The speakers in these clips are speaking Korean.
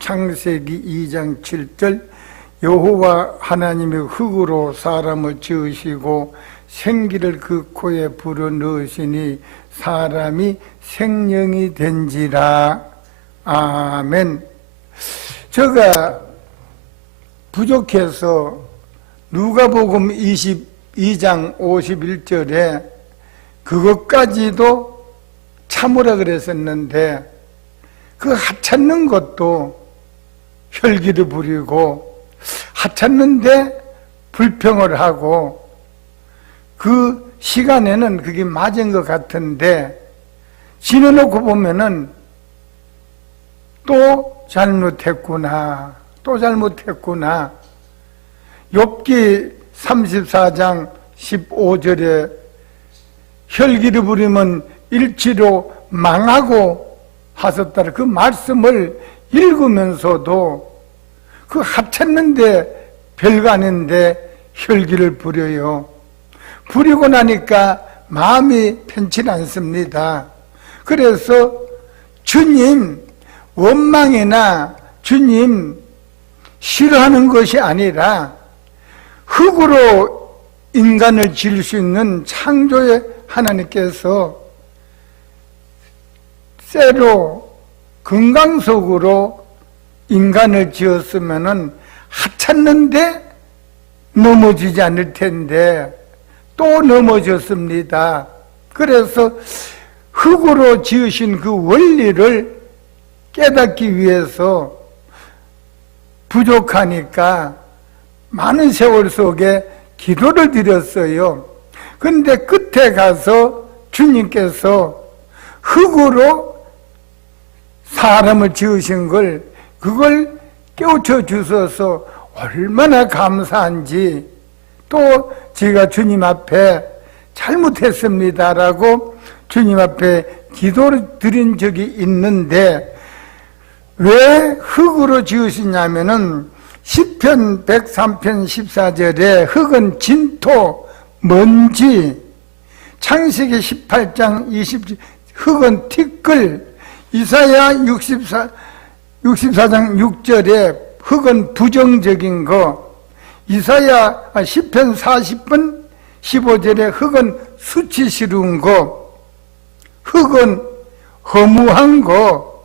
창세기 2장 7절 여호와 하나님이 흙으로 사람을 지으시고 생기를 그 코에 불어넣으시니 사람이 생명이 된지라. 아멘. 제가 부족해서 누가복음 22장 51절에 그것까지도 참으라 그랬었는데 그 하찮는 것도 혈기를 부리고 하찮는데 불평을 하고 그 시간에는 그게 맞은 것 같은데 지내놓고 보면은 또 잘못했구나, 또 잘못했구나. 욥기 34장 15절에 혈기를 부리면 일치로 망하고 하셨다. 그 말씀을 읽으면서도 그 하찮는데 별거 아닌데 혈기를 부려요. 부리고 나니까 마음이 편치 않습니다. 그래서 주님 원망이나 주님 싫어하는 것이 아니라 흙으로 인간을 지을 수 있는 창조의 하나님께서 쇠로 금강석으로 인간을 지었으면은 하찮는데 넘어지지 않을 텐데 또 넘어졌습니다. 그래서 흙으로 지으신 그 원리를 깨닫기 위해서 부족하니까 많은 세월 속에 기도를 드렸어요. 근데 끝에 가서 주님께서 흙으로 사람을 지으신 그걸 깨우쳐 주셔서 얼마나 감사한지, 또 제가 주님 앞에 잘못했습니다라고 주님 앞에 기도를 드린 적이 있는데, 왜 흙으로 지으시냐면은 시편 103편 14절에 흙은 진토, 먼지, 창세기 18장 20절 흙은 티끌, 이사야 64장 6절에 흙은 부정적인 거, 이사야 10편 40분 15절에 흙은 수치스러운 거, 흙은 허무한 거,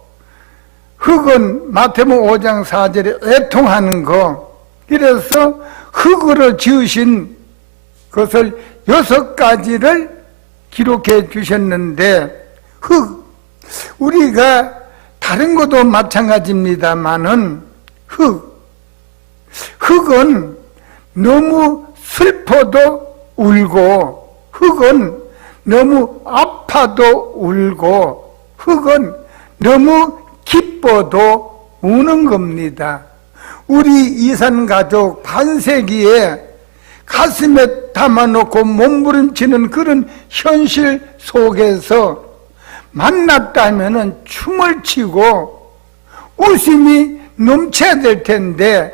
흙은 마태복음 5장 4절에 애통하는 거. 이래서 흙으로 지으신 것을 6가지를 기록해 주셨는데, 우리가 다른 것도 마찬가지입니다만은 흙은 너무 슬퍼도 울고, 흙은 너무 아파도 울고, 흙은 너무 기뻐도 우는 겁니다. 우리 이산가족 반세기에 가슴에 담아놓고 몸부림치는 그런 현실 속에서 만났다면은 춤을 추고 웃음이 넘쳐야 될 텐데,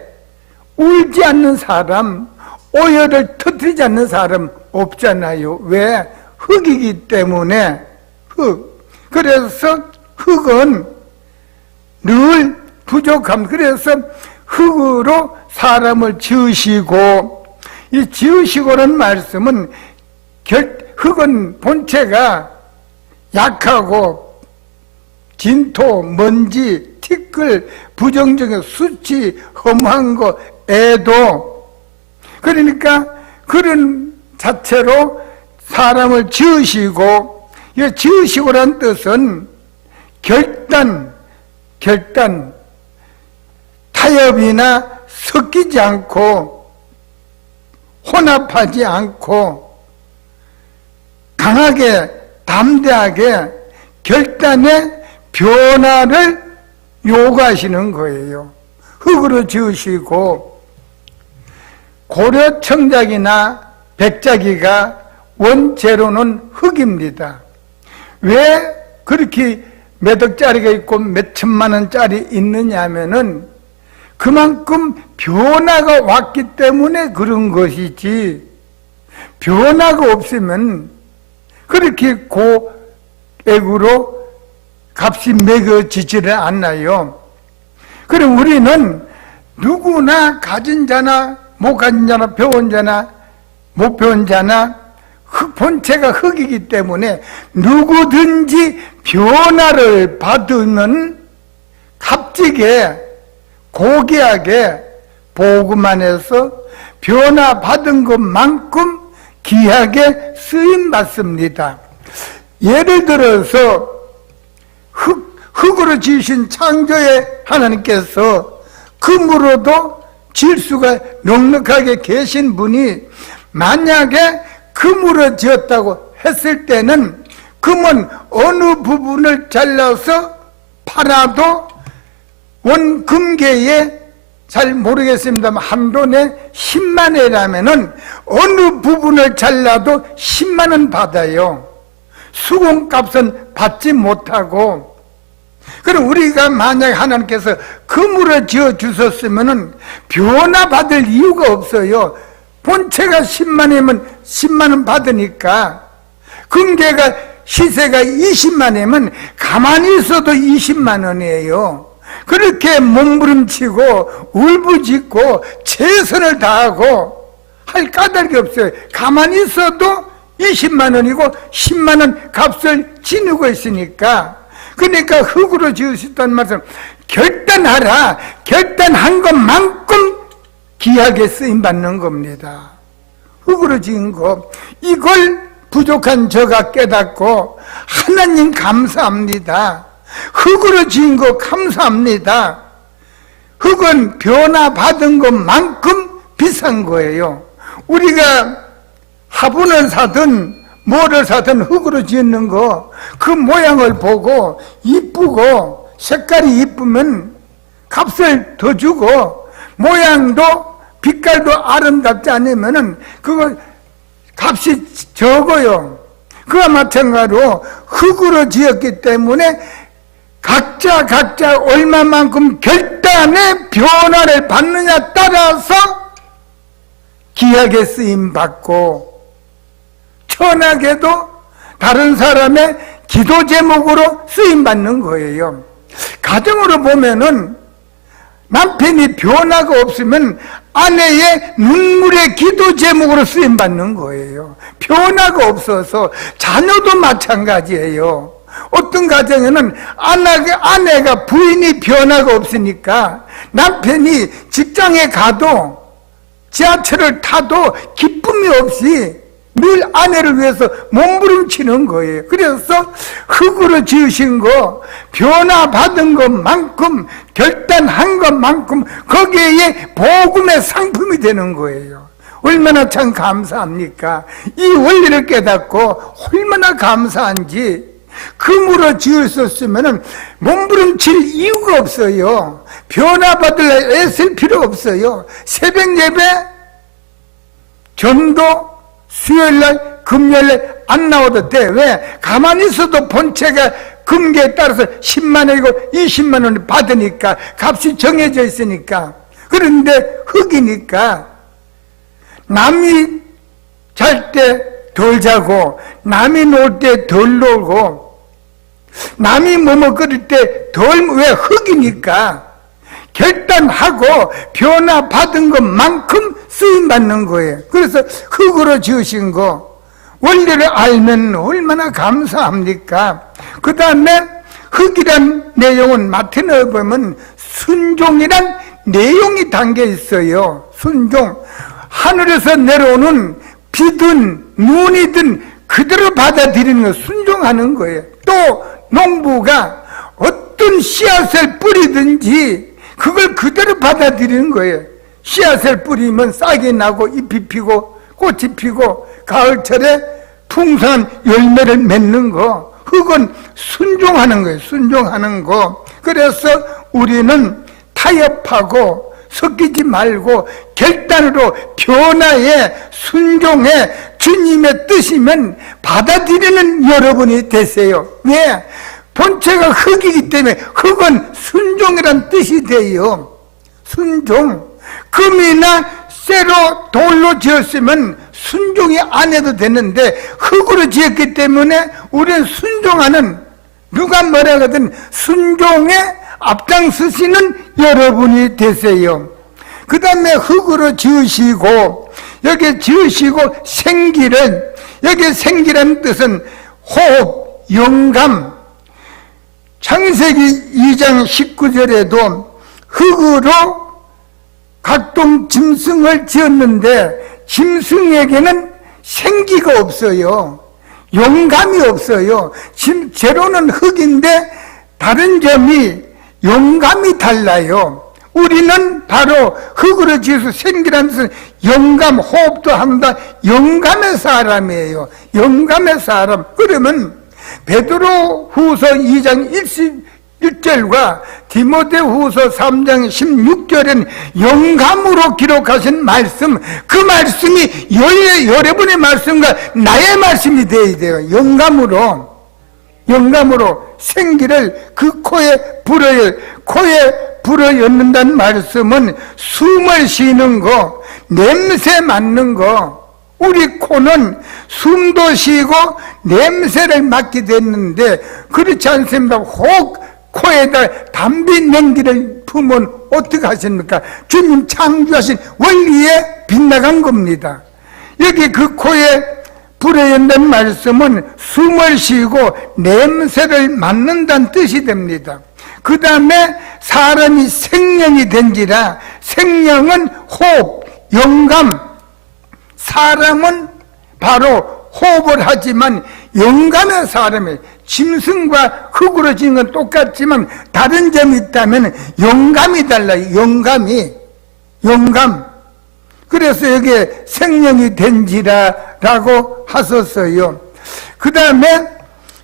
울지 않는 사람, 오열을 터뜨리지 않는 사람 없잖아요. 왜? 흙이기 때문에. 그래서 흙은 늘 부족함. 그래서 흙으로 사람을 지으시고, 이 지으시고라는 말씀은 흙은 본체가 약하고 진토, 먼지, 티끌, 부정적인 수치, 험한 거, 애도, 그러니까 그런 자체로 사람을 지으시고, 이 지으시고란 뜻은 결단, 타협이나 섞이지 않고 혼합하지 않고 강하게 담대하게 결단의 변화를 요구하시는 거예요. 흙으로 지으시고, 고려 청작이나 백작이가 원재료는 흙입니다. 왜 그렇게 몇 억짜리가 있고 몇 천만 원짜리 있느냐 하면은 그만큼 변화가 왔기 때문에 그런 것이지, 변화가 없으면 그렇게 고액으로 값이 매겨지지를 않나요? 그럼 우리는 누구나 가진 자나 못 가진 자나 배운 자나 못 배운 자나 본체가 흙이기 때문에 누구든지 변화를 받으면 값지게 고귀하게 복음 안에서 변화 받은 것만큼 귀하게 쓰임 받습니다. 예를 들어서 흙으로 지으신 창조의 하나님께서 금으로도 질 수가 넉넉하게 계신 분이 만약에 금으로 지었다고 했을 때는 금은 어느 부분을 잘라서 팔아도 원금계에 잘 모르겠습니다만 한 돈에 10만 원이라면은 어느 부분을 잘라도 10만 원 받아요. 수공값은 받지 못하고. 그럼 우리가 만약 하나님께서 금으로 지어 주셨으면은 변화받을 이유가 없어요. 본체가 10만 원이면 10만 원 받으니까. 금계가 시세가 20만 원이면 가만히 있어도 20만 원이에요. 그렇게 몸부림치고 울부짖고 최선을 다하고 할 까닭이 없어요. 가만히 있어도 20만 원이고 10만 원 값을 지니고 있으니까. 그러니까 흙으로 지으셨다는 말씀, 결단하라. 결단한 것만큼 귀하게 쓰임받는 겁니다. 흙으로 지은 것, 이걸 부족한 저가 깨닫고 하나님 감사합니다. 흙으로 지은 거 감사합니다. 흙은 변화받은 것만큼 비싼 거예요. 우리가 화분을 사든 뭐를 사든 흙으로 짓는 거, 그 모양을 보고 이쁘고 색깔이 이쁘면 값을 더 주고, 모양도 빛깔도 아름답지 않으면은 그거 값이 적어요. 그와 마찬가지로 흙으로 지었기 때문에 각자 얼마만큼 결단의 변화를 받느냐 따라서 귀하게 쓰임받고, 천하게도 다른 사람의 기도 제목으로 쓰임받는 거예요. 가정으로 보면은 남편이 변화가 없으면 아내의 눈물의 기도 제목으로 쓰임받는 거예요. 변화가 없어서 자녀도 마찬가지예요. 어떤 가정에는 아내가 부인이 변화가 없으니까 남편이 직장에 가도 지하철을 타도 기쁨이 없이 늘 아내를 위해서 몸부림치는 거예요. 그래서 흙으로 지으신 거, 변화받은 것만큼, 결단한 것만큼 거기에 복음의 상품이 되는 거예요. 얼마나 참 감사합니까? 이 원리를 깨닫고 얼마나 감사한지. 금으로 지었었으면 몸부림칠 이유가 없어요. 변화받을 애쓸 필요 없어요. 새벽 예배, 전도, 수요일날, 금요일날 안 나와도 돼. 왜? 가만히 있어도 본체가 금계에 따라서 10만 원이고 20만 원을 받으니까, 값이 정해져 있으니까. 그런데 흙이니까 남이 잘 때 덜 자고, 남이 놀 때 덜 놀고, 남이 머뭇거릴 때 덜, 왜? 흙이니까 결단하고 변화받은 것만큼 쓰임받는 거예요. 그래서 흙으로 지으신 거 원리를 알면 얼마나 감사합니까? 그 다음에 흙이란 내용은 마태복음에 보면 순종이란 내용이 담겨 있어요. 순종. 하늘에서 내려오는 비든 눈이든 그대로 받아들이는 거, 순종하는 거예요. 또 농부가 어떤 씨앗을 뿌리든지 그걸 그대로 받아들이는 거예요. 씨앗을 뿌리면 싹이 나고 잎이 피고 꽃이 피고 가을철에 풍성한 열매를 맺는 거. 흙은 순종하는 거예요. 순종하는 거. 그래서 우리는 타협하고 섞이지 말고 결단으로 변화에 순종해 주님의 뜻이면 받아들이는 여러분이 되세요. 왜? 본체가 흙이기 때문에 흙은 순종이란 뜻이 돼요. 순종. 금이나 쇠로 돌로 지었으면 순종이 안 해도 되는데 흙으로 지었기 때문에 우리는 순종하는, 누가 뭐라 하든 순종에 앞장서시는 여러분이 되세요. 그 다음에 흙으로 지으시고, 여기 지으시고 생기를, 여기 생기라는 뜻은 호흡, 영감. 창세기 2장 19절에도 흙으로 각종 짐승을 지었는데 짐승에게는 생기가 없어요. 영감이 없어요. 재료는 흙인데 다른 점이 영감이 달라요. 우리는 바로 흙으로 지어서 생기라는 뜻은 영감, 호흡도 한다. 영감의 사람이에요. 영감의 사람. 그러면 베드로 후서 2장 21절과 디모데 후서 3장 16절은 영감으로 기록하신 말씀, 그 말씀이 여러분의 말씀과 나의 말씀이 되어야 돼요. 영감으로 생기를 그 코에 불어넣는다는 말씀은 숨을 쉬는 거, 냄새 맡는 거. 우리 코는 숨도 쉬고 냄새를 맡게 됐는데 그렇지 않습니까? 혹 코에다 담비 냉기를 품으면 어떻게 하십니까? 주님 창조하신 원리에 빗나간 겁니다. 여기 그 코에 불어연다는 말씀은 숨을 쉬고 냄새를 맡는다는 뜻이 됩니다. 그 다음에 사람이 생명이 된지라, 생명은 호흡, 영감. 사람은 바로 호흡을 하지만 영감의 사람이, 짐승과 흙으로 지은 건 똑같지만 다른 점이 있다면 영감이 달라요. 영감. 그래서 여기에 생명이 된지라라고 하셨어요. 그 다음에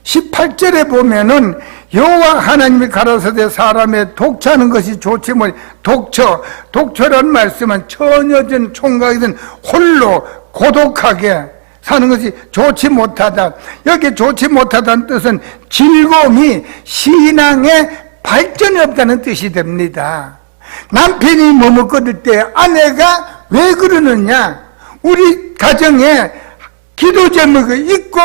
18절에 보면은 여호와 하나님이 가라사대 사람의 독처하는 것이 좋지 뭐, 독처라는 말씀은 처녀든 총각이든 홀로 고독하게 사는 것이 좋지 못하다. 여기 좋지 못하다는 뜻은 즐거움이 신앙에 발전이 없다는 뜻이 됩니다. 남편이 머뭇거릴 때 아내가 왜 그러느냐? 우리 가정에 기도 제목이 있고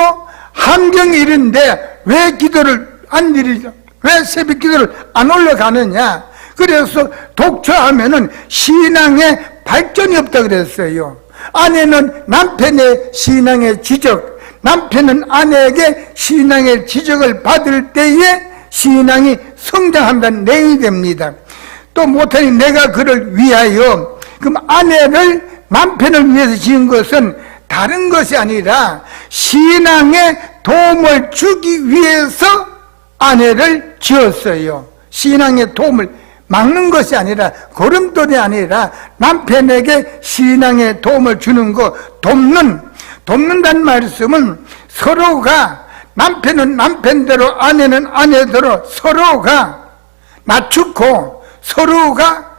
환경이 이런데 왜 기도를 안 드리죠? 왜 새벽 기도를 안 올라가느냐? 그래서 독처하면은 신앙에 발전이 없다 그랬어요. 아내는 남편의 신앙의 지적, 남편은 아내에게 신앙의 지적을 받을 때에 신앙이 성장한다는 내용이 됩니다. 또 못하니 내가 그를 위하여, 그럼 아내를 남편을 위해서 지은 것은 다른 것이 아니라 신앙에 도움을 주기 위해서 아내를 지었어요. 신앙의 도움을 막는 것이 아니라, 걸음돌이 아니라 남편에게 신앙의 도움을 주는 거, 돕는다는 말씀은 서로가, 남편은 남편대로 아내는 아내대로 서로가 낮추고 서로가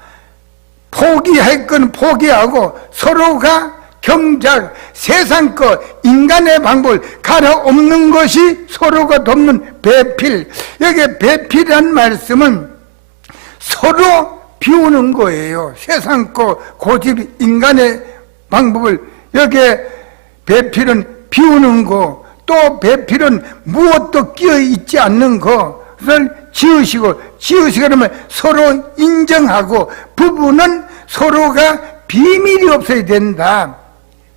포기할 건 포기하고 서로가 경작, 세상 것, 인간의 방법을 갈아엎는 것이 서로가 돕는 배필. 여기 배필이라는 말씀은 서로 비우는 거예요. 세상 것, 고집, 인간의 방법을, 여기에 배필은 비우는 거, 또 배필은 무엇도 끼어 있지 않는 것을 지으시고 그러면 서로 인정하고, 부부는 서로가 비밀이 없어야 된다.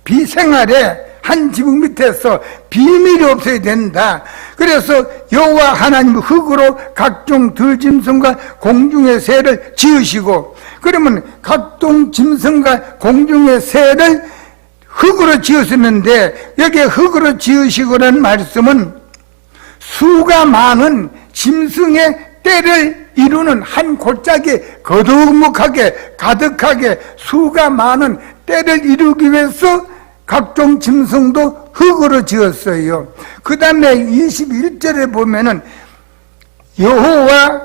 비생활에 한 지붕 밑에서 비밀이 없어야 된다. 그래서 여호와 하나님 흙으로 각종 들짐승과 공중의 새를 지으시고, 그러면 각종 짐승과 공중의 새를 흙으로 지으셨는데, 여기에 흙으로 지으시고라는 말씀은 수가 많은 짐승의 때를 이루는 한 골짜기에 거두묵하게 가득하게 수가 많은 때를 이루기 위해서 각종 짐승도 흙으로 지었어요. 그 다음에 21절에 보면은 여호와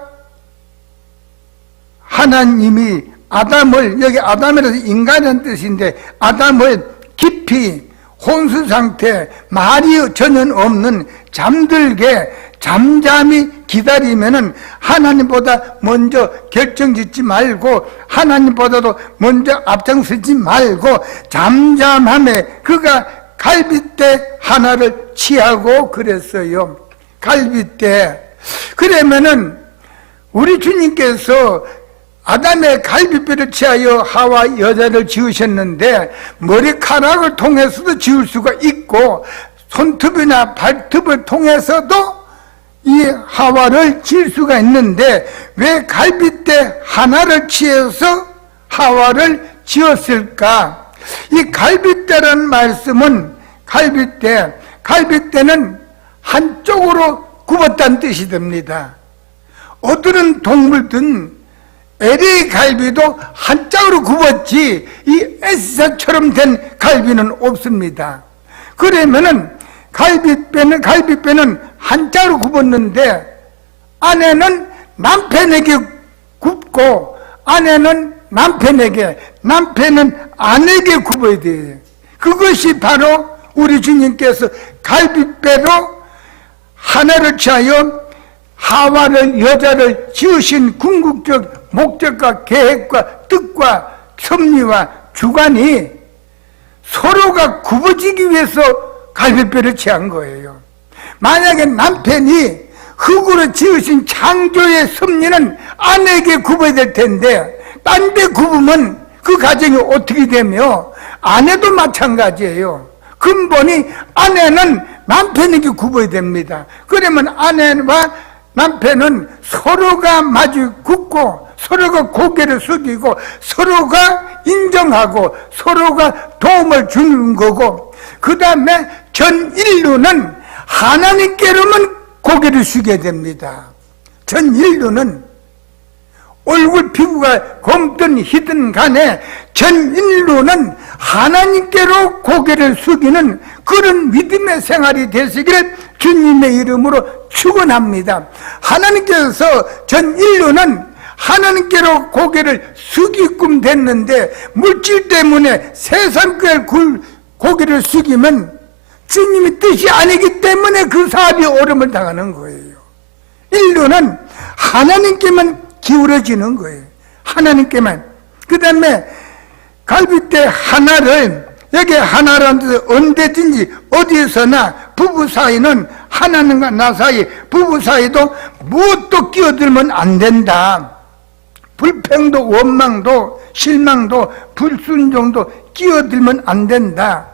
하나님이 아담을, 여기 아담이라서 인간이라는 뜻인데 아담을 깊이 혼수 상태, 말이 전혀 없는 잠들게 잠잠히 기다리면은 하나님보다 먼저 결정짓지 말고 하나님보다도 먼저 앞장서지 말고 잠잠함에 그가 갈빗대 하나를 취하고 그랬어요. 갈빗대. 그러면은 우리 주님께서 아담의 갈빗뼈를 취하여 하와 여자를 지으셨는데 머리카락을 통해서도 지을 수가 있고 손톱이나 발톱을 통해서도 이 하와를 지을 수가 있는데 왜 갈빗대 하나를 취해서 하와를 지었을까? 이 갈빗대라는 말씀은 갈빗대는 한쪽으로 굽었다는 뜻이 됩니다. 어떤 동물든 LA 갈비도 한짝으로 굽었지 이 S자처럼 된 갈비는 없습니다. 그러면은 갈비뼈는 한짝으로 굽었는데 아내는 남편에게 굽고 아내는 남편은 아내에게 굽어야 돼요. 그것이 바로 우리 주님께서 갈빗뼈로 하나를 취하여 하와를 여자를 지으신 궁극적 목적과 계획과 뜻과 섭리와 주관이 서로가 굽어지기 위해서 갈빗뼈를 취한 거예요. 만약에 남편이 흙으로 지으신 창조의 섭리는 아내에게 굽어야 될 텐데 딴 데 굽으면 그 가정이 어떻게 되며 아내도 마찬가지예요. 근본이 아내는 남편에게 굽어야 됩니다. 그러면 아내와 남편은 서로가 마주 굽고 서로가 고개를 숙이고 서로가 인정하고 서로가 도움을 주는 거고 그 다음에 전 인류는 하나님께로만 고개를 숙여야 됩니다. 전 인류는 얼굴 피부가 검든 희든 간에 전 인류는 하나님께로 고개를 숙이는 그런 믿음의 생활이 되시기를 주님의 이름으로 축원합니다. 하나님께서 전 인류는 하나님께로 고개를 숙이끔 됐는데 물질 때문에 세상께 고개를 숙이면 주님의 뜻이 아니기 때문에 그 사업이 어려움을 당하는 거예요. 인류는 하나님께만 기울어지는 거예요. 하나님께만. 그 다음에 갈빗대 하나를 여기 하나라는 뜻은 언제든지 어디에서나 부부 사이는 하나님과 나 사이 부부 사이도 무엇도 끼어들면 안 된다. 불평도 원망도 실망도 불순종도 끼어들면 안 된다.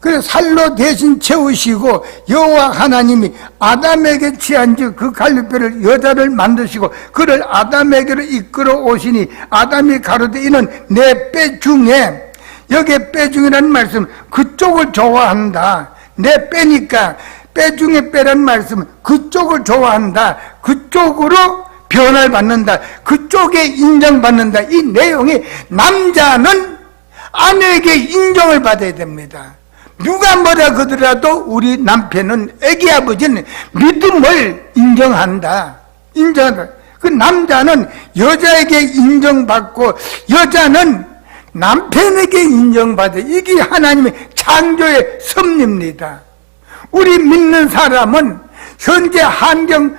그래서 살로 대신 채우시고 여호와 하나님이 아담에게 취한즉 그 갈빗뼈를 여자를 만드시고 그를 아담에게로 이끌어 오시니 아담이 가로되 이는 내 뼈 중에 여기에 뼈 중이라는 말씀 그쪽을 좋아한다. 내 뼈니까 뼈 중에 뼈라는 말씀은 그쪽을 좋아한다. 그쪽으로 변화를 받는다. 그쪽에 인정받는다. 이 내용이 남자는 아내에게 인정을 받아야 됩니다. 누가 뭐라 그러더라도 우리 남편은 애기 아버지는 믿음을 인정한다. 인정한다. 그 남자는 여자에게 인정받고 여자는 남편에게 인정받아. 이게 하나님의 창조의 섭리입니다. 우리 믿는 사람은 현재 환경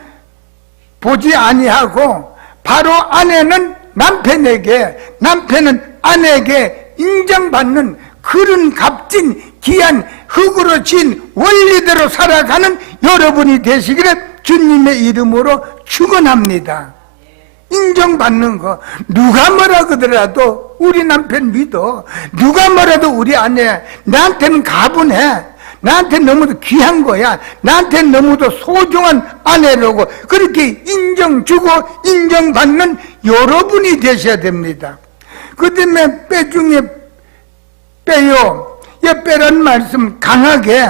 보지 아니하고 바로 아내는 남편에게 남편은 아내에게 인정받는 그런 값진 귀한 흙으로 진 원리대로 살아가는 여러분이 되시기를 주님의 이름으로 축원합니다. 인정받는 거 누가 뭐라 그러더라도 우리 남편 믿어. 누가 뭐라도 우리 아내 나한테는 가분해. 나한테 너무도 귀한 거야. 나한테 너무도 소중한 아내라고 그렇게 인정주고 인정받는 여러분이 되셔야 됩니다. 그 때문에 뼈 중에 뼈요. 이 뼈라는 말씀 강하게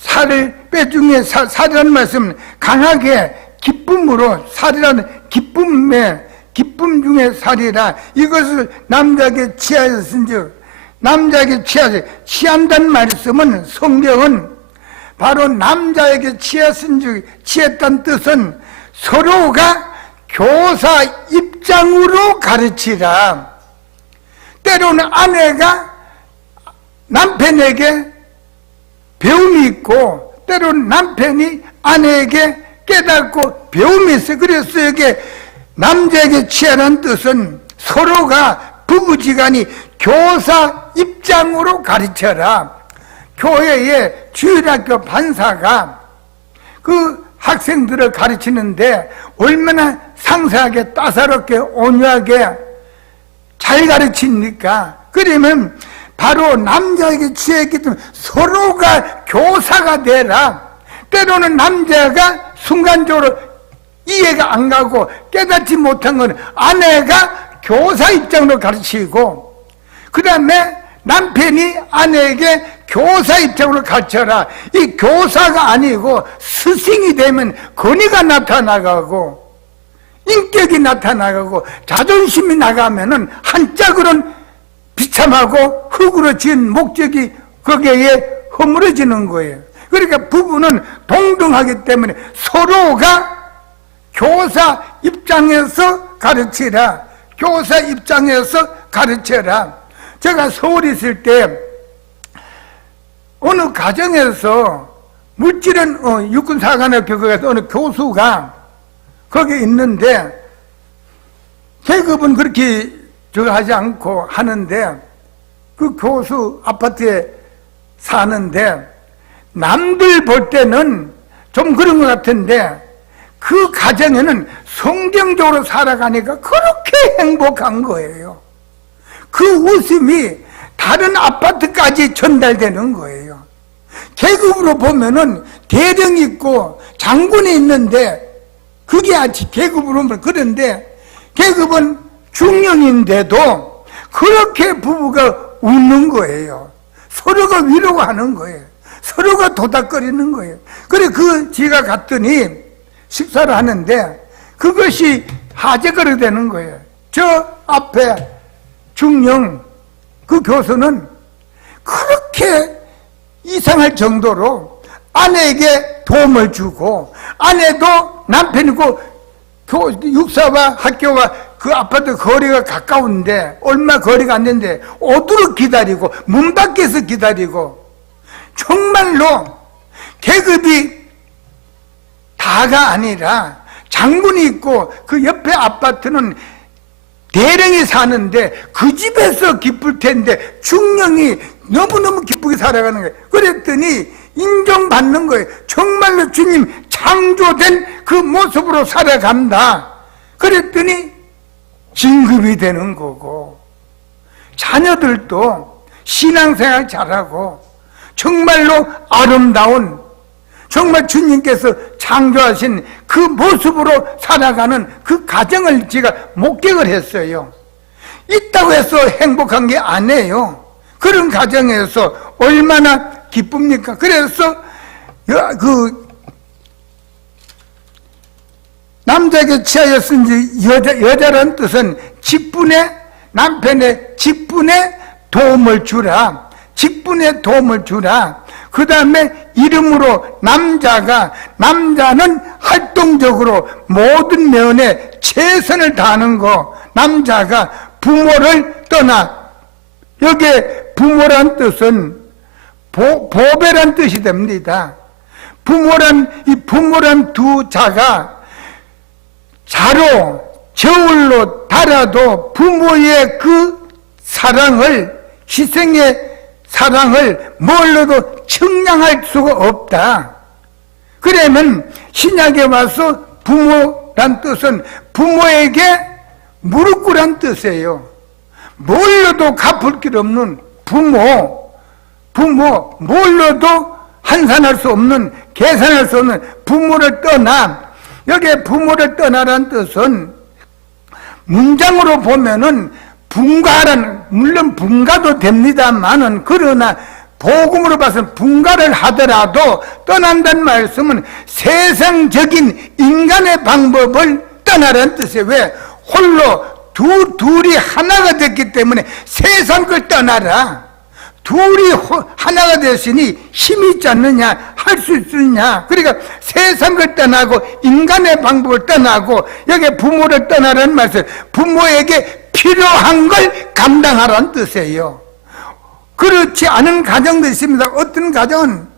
살을 뼈 중에 살이라는 말씀 강하게 기쁨으로 살이라는 기쁨 중에 살이라 이것을 남자에게 취하였은즉 남자에게 취한다는 말씀은 성경은 바로 남자에게 취했다는 뜻은 서로가 교사 입장으로 가르치라. 때로는 아내가 남편에게 배움이 있고 때로는 남편이 아내에게 깨닫고 배움이 있어요. 그래서 이게 남자에게 취하는 뜻은 서로가 부부지간이 교사 입장으로 가르쳐라. 교회의 주일학교 반사가 그 학생들을 가르치는데 얼마나 상세하게 따사롭게 온유하게 잘 가르칩니까? 그러면 바로 남자에게 취했기 때문에 서로가 교사가 되라. 때로는 남자가 순간적으로 이해가 안 가고 깨닫지 못한 건 아내가 교사 입장으로 가르치고, 그 다음에 남편이 아내에게 교사 입장으로 가르쳐라. 이 교사가 아니고 스승이 되면 권위가 나타나가고 인격이 나타나가고 자존심이 나가면은 한짝으로는 비참하고 흙으로 지은 목적이 거기에 허물어지는 거예요. 그러니까 부부는 동등하기 때문에 서로가 교사 입장에서 가르치라. 교사 입장에서 가르쳐라. 제가 서울에 있을 때 어느 가정에서 물질은 육군사관학교 거기서 어느 교수가 거기 있는데 계급은 그렇게 저거 하지 않고 하는데 그 교수 아파트에 사는데 남들 볼 때는 좀 그런 것 같은데 그 가정에는 성경적으로 살아가니까 그렇게 행복한 거예요. 그 웃음이 다른 아파트까지 전달되는 거예요. 계급으로 보면은 대령이 있고 장군이 있는데 그게 아직 계급으로 보면 그런데 계급은 중령인데도 그렇게 부부가 웃는 거예요. 서로가 위로가 하는 거예요. 서로가 도닥거리는 거예요. 그래 제가 갔더니 식사를 하는데 그것이 화제거리 되는 거예요. 저 앞에 중령 그 교수는 그렇게 이상할 정도로 아내에게 도움을 주고 아내도 남편이고 육사와 학교와 그 아파트 거리가 가까운데 얼마 거리가 안 되는데 오도록 기다리고 문 밖에서 기다리고 정말로 계급이 다가 아니라 장군이 있고 그 옆에 아파트는 대령이 사는데 그 집에서 기쁠 텐데 중령이 너무너무 기쁘게 살아가는 거예요. 그랬더니 인정받는 거예요. 정말로 주님 창조된 그 모습으로 살아간다. 그랬더니 진급이 되는 거고 자녀들도 신앙생활 잘하고 정말로 아름다운 정말 주님께서 창조하신 그 모습으로 살아가는 그 가정을 제가 목격을 했어요. 있다고 해서 행복한 게 아니에요. 그런 가정에서 얼마나 기쁩니까? 그래서 남자에게 취하였은지 여자라는 뜻은 직분에 남편의 직분에 도움을 주라. 직분에 도움을 주라. 그 다음에 이름으로 남자는 활동적으로 모든 면에 최선을 다하는 거. 남자가 부모를 떠나 여기에 부모란 뜻은 보배란 뜻이 됩니다. 부모란 두 자가 자로 저울로 달아도 부모의 그 사랑을 희생의 사랑을 뭘로도 측량할 수가 없다. 그러면 신약에 와서 부모란 뜻은 부모에게 무릎 꿇은 뜻이에요. 뭘로도 갚을 길 없는 부모 뭘로도 환산할 수 없는 계산할 수 없는 부모를 떠나 여기에 부모를 떠나라는 뜻은 문장으로 보면은 물론 분가도 됩니다만은 그러나 복음으로 봐서는 분가를 하더라도 떠난다는 말씀은 세상적인 인간의 방법을 떠나라는 뜻이에요. 왜? 홀로 둘이 하나가 됐기 때문에 세상 걸 떠나라. 둘이 하나가 됐으니 힘이 있지 않느냐, 할 수 있느냐. 그러니까 세상을 떠나고 인간의 방법을 떠나고 여기 부모를 떠나라는 말씀. 부모에게 필요한 걸 감당하라는 뜻이에요. 그렇지 않은 가정도 있습니다. 어떤 가정은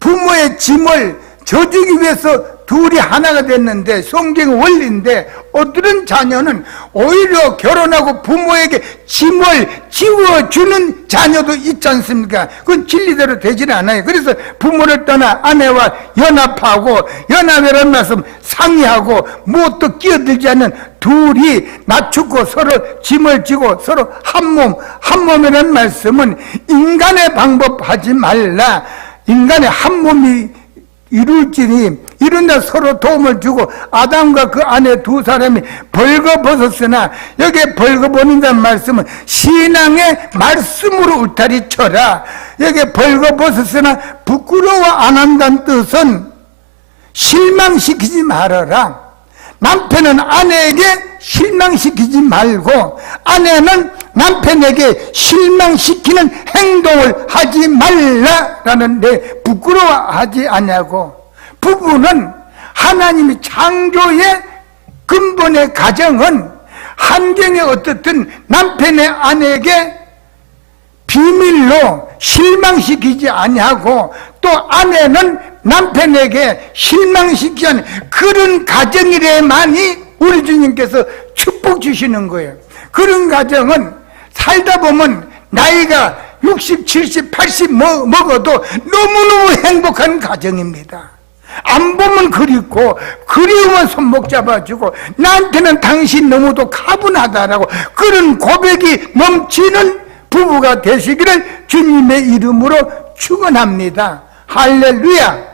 부모의 짐을 져주기 위해서 둘이 하나가 됐는데, 성경 원리인데, 어떤 자녀는 오히려 결혼하고 부모에게 짐을 지워주는 자녀도 있지 않습니까? 그건 진리대로 되지는 않아요. 그래서 부모를 떠나 아내와 연합하고, 연합이라는 말씀 상의하고, 무엇도 끼어들지 않는 둘이 낮추고 서로 짐을 지고 서로 한 몸이라는 말씀은 인간의 방법 하지 말라. 인간의 한 몸이 이룰지니 이른다 서로 도움을 주고, 아담과 그 아내 두 사람이 벌거벗었으나, 여기에 벌거벗는다는 말씀은 신앙의 말씀으로 울타리 쳐라. 여기에 벌거벗었으나 부끄러워 안 한다는 뜻은 실망시키지 말아라. 남편은 아내에게 실망시키지 말고, 아내는 남편에게 실망시키는 행동을 하지 말라라는 데 부끄러워하지 않냐고. 부부는 하나님이 창조의 근본의 가정은 환경이 어떻든 남편의 아내에게 비밀로 실망시키지 아니하고, 또 아내는 남편에게 실망시키지 않는 그런 가정이래만이 우리 주님께서 축복 주시는 거예요. 그런 가정은 살다 보면 나이가 60, 70, 80 먹어도 너무너무 행복한 가정입니다. 안 보면 그립고, 그리우면 손목 잡아주고, 나한테는 당신 너무도 가분하다라고 그런 고백이 넘치는 부부가 되시기를 주님의 이름으로 축원합니다. 할렐루야.